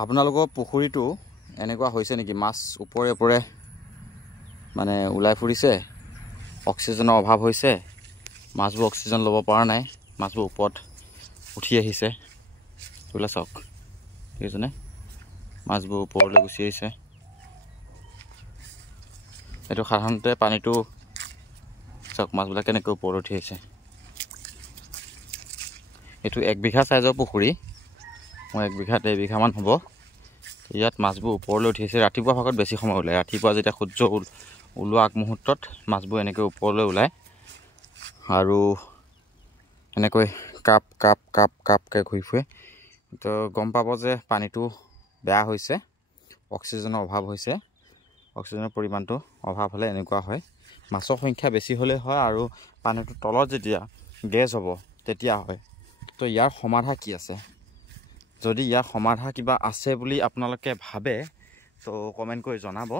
আপোনালোকৰ পুখুৰীটো এনেকুৱা হৈছে নেকি? মাছ ওপৰে ওপৰে মানে ওলাই ফুৰিছে, অক্সিজেনৰ অভাৱ হৈছে, মাছবোৰ অক্সিজেন ল'ব পৰা নাই, মাছবোৰ ওপৰত উঠি আহিছে। এইবিলাক চাওক, দেখিছেনে? মাছবোৰ ওপৰলৈ গুচি আহিছে। এইটো সাধাৰণতে পানীটো চাওক, মাছবিলাক কেনেকৈ ওপৰত উঠি আহিছে। এইটো 1 বিঘা চাইজৰ পুখুৰী, মই 1 বিঘাত 1 বিঘামান হ'ব। ইয়াত মাছবোৰ ওপৰলৈ উঠি আহিছে। ৰাতিপুৱা ভাগত বেছি সময় ওলায়। ৰাতিপুৱা যেতিয়া সূৰ্য ওলোৱা আগমুহূৰ্তত মাছবোৰ এনেকৈ ওপৰলৈ ওলায় আৰু এনেকৈ কাপ কাপ কাপ কাপকৈ ঘূৰি ফুৰে। তো গম পাব যে পানীটো বেয়া হৈছে, অক্সিজেনৰ অভাৱ হৈছে। অক্সিজেনৰ পৰিমাণটো অভাৱ হ'লে এনেকুৱা হয়। মাছৰ সংখ্যা বেছি হ'লে হয় আৰু পানীটো তলত যেতিয়া গেছ হ'ব তেতিয়া হয়। তো ইয়াৰ সমাধা কি আছে? যদি ইয়াৰ সমাধা কিবা আছে বুলি আপোনালোকে ভাবে তো কমেণ্ট কৰি জনাব,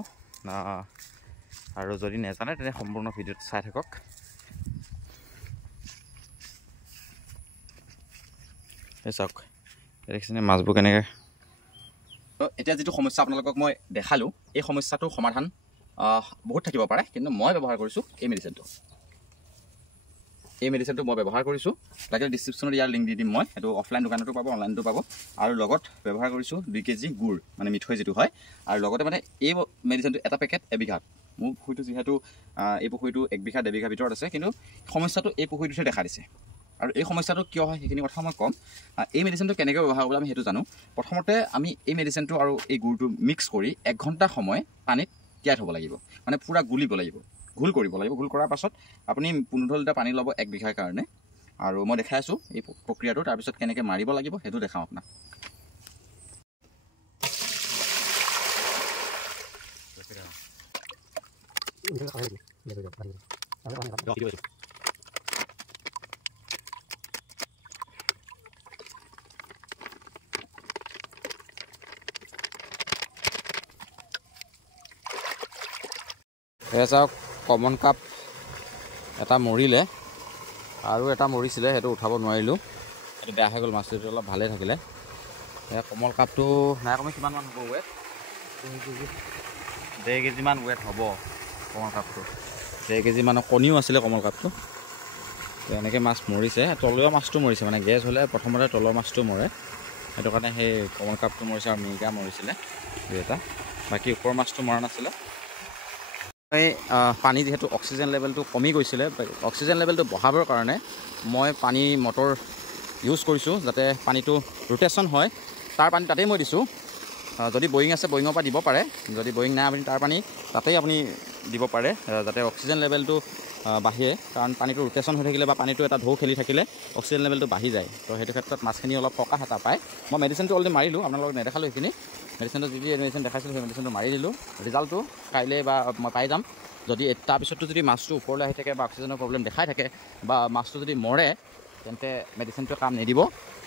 আৰু যদি নেজানে তেনে সম্পূৰ্ণ ভিডিঅ'টো চাই থাকক। এই চাওক, দেখিছেনে মাছবোৰ কেনেকৈ। তো এতিয়া যিটো সমস্যা আপোনালোকক মই দেখালোঁ, এই সমস্যাটোৰ সমাধান বহুত থাকিব পাৰে, কিন্তু মই ব্যৱহাৰ কৰিছোঁ এই মেডিচিনটো। এই মেডিচিনটো মই ব্যৱহাৰ কৰিছোঁ, লাগিলে ডিছক্ৰিপশ্যনত ইয়াৰ লিংক দি দিম মই। সেইটো অফলাইন দোকানতো পাব, অনলাইনতো পাব। আৰু লগত ব্যৱহাৰ কৰিছোঁ 2 কেজি গুড়, মানে মিঠৈ যিটো হয়। আৰু লগতে মানে এই মেডিচিনটো এটা পেকেট 1 বিঘাত। মোৰ পুখুৰীটো যিহেতু এই পুখুৰীটো 1 বিঘা 1.5 বিঘা ভিতৰত আছে, কিন্তু সমস্যাটো এই পুখুৰীটোহে দেখা দিছে। আৰু এই সমস্যাটো কিয় হয় সেইখিনি কথা মই ক'ম। এই মেডিচিনটো কেনেকৈ ব্যৱহাৰ কৰিব আমি সেইটো জানো। প্ৰথমতে আমি এই মেডিচিনটো আৰু এই গুড়টো মিক্স কৰি 1 ঘণ্টা সময় পানীত তিয়াই থ'ব লাগিব, মানে পূৰা গুলিব লাগিব, ঘোল কৰিব লাগিব। ঘোল কৰাৰ পাছত আপুনি 15 লিটাৰ পানী ল'ব 1 বিঘাৰ কাৰণে। আৰু মই দেখাই আছোঁ এই প্ৰক্ৰিয়াটো, তাৰপিছত কেনেকৈ মাৰিব লাগিব সেইটো দেখাওঁ আপোনাক। এয়া চাওক, কমন কাপ এটা মৰিলে আৰু এটা মৰিছিলে, সেইটো উঠাব নোৱাৰিলোঁ, সেইটো বেয়া হৈ গ'ল। মাছটো অলপ ভালেই থাকিলে। এয়া কমল কাপটো নাই কমে কিমানমান হ'ব ৱেট? 1.5 কেজিমান ৱেট হ'ব কমল কাপটো। 1.5 কেজিমানৰ কণীও আছিলে কমল কাপটো। তো এনেকৈ মাছ মৰিছে। তলীয় মাছটো মৰিছে, মানে গেছ হ'লে প্ৰথমতে তলৰ মাছটো মৰে, সেইটো কাৰণে সেই কমল কাপটো মৰিছে। আৰু মিৰ্গা মৰিছিলে 2-এটা, বাকী ওপৰৰ মাছটো মৰা নাছিলে। এই পানী যিহেতু অক্সিজেন লেভেলটো কমি গৈছিলে, অক্সিজেন লেভেলটো বঢ়াবৰ কাৰণে মই পানী মটৰ ইউজ কৰিছোঁ, যাতে পানীটো ৰোটেশ্যন হয়। তাৰ পানী তাতেই মই দিছোঁ। যদি বৰিং আছে বৰিঙৰ পৰা দিব পাৰে, যদি বৰিং নাই আপুনি তাৰ পানী তাতেই আপুনি দিব পাৰে, যাতে অক্সিজেন লেভেলটো বাঢ়ে। কাৰণ পানীটো ৰোটেশ্যন হৈ থাকিলে বা পানীটো এটা ঢৌ খেলি থাকিলে অক্সিজেন লেভেলটো বাঢ়ি যায়। তো সেইটো ক্ষেত্ৰত মাছখিনি অলপ সকাহ এটা পায়। মই মেডিচিনটো অলৰেডি মাৰিলোঁ, আপোনালোকক নেদেখালোঁ সেইখিনি। মেডিচিনটো যি মেডিচিন দেখাইছিলোঁ সেই মেডিচিনটো মাৰি দিলোঁ। ৰিজাল্টটো কাইলৈ বা মই পাই যাম। যদি তাৰপিছতো যদি মাছটো ওপৰলৈ আহি থাকে বা অক্সিজেনৰ প্ৰব্লেম দেখাই থাকে বা মাছটো যদি মৰে, তেন্তে মেডিচিনটোৱে কাম নিদিব।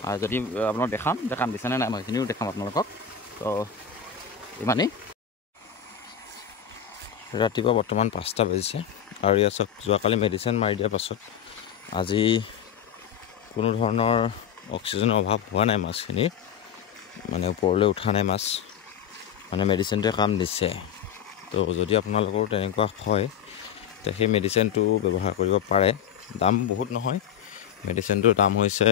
আৰু যদি আপোনাক দেখাম যে কাম দিছেনে নাই, মই সেইখিনিও দেখাম আপোনালোকক। তো ইমানেই। ৰাতিপুৱা বৰ্তমান 5টা বাজিছে আৰু ইয়াত চাওক, যোৱাকালি মেডিচিন মাৰি দিয়াৰ পাছত আজি কোনো ধৰণৰ অক্সিজেনৰ অভাৱ হোৱা নাই মাছখিনিৰ, মানে ওপৰলৈ উঠা নাই মাছ, মানে মেডিচিনটোৱে কাম দিছে। তো যদি আপোনালোকৰো তেনেকুৱা হয়, তে সেই মেডিচিনটো ব্যৱহাৰ কৰিব পাৰে। দাম বহুত নহয়, মেডিচিনটোৰ দাম হৈছে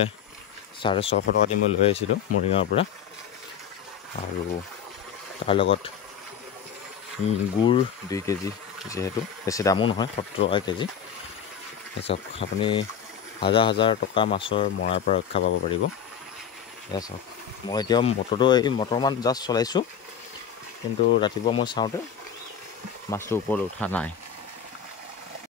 650 টকা দি মই লৈ আহিছিলোঁ মৰিগাঁৱৰ পৰা। আৰু তাৰ লগত গুড় 2 কেজি, যিহেতু বেছি দামো নহয়, 70 টকা কেজি। চাওক, আপুনি হাজাৰ টকা মাছৰ মৰাৰ পৰা ৰক্ষা পাব পাৰিব। এয়া চাওক, মই এতিয়াও মটৰটো এই মটৰমান জাষ্ট চলাইছোঁ, কিন্তু ৰাতিপুৱা মই চাওঁতে মাছটো ওপৰলৈ উঠা নাই।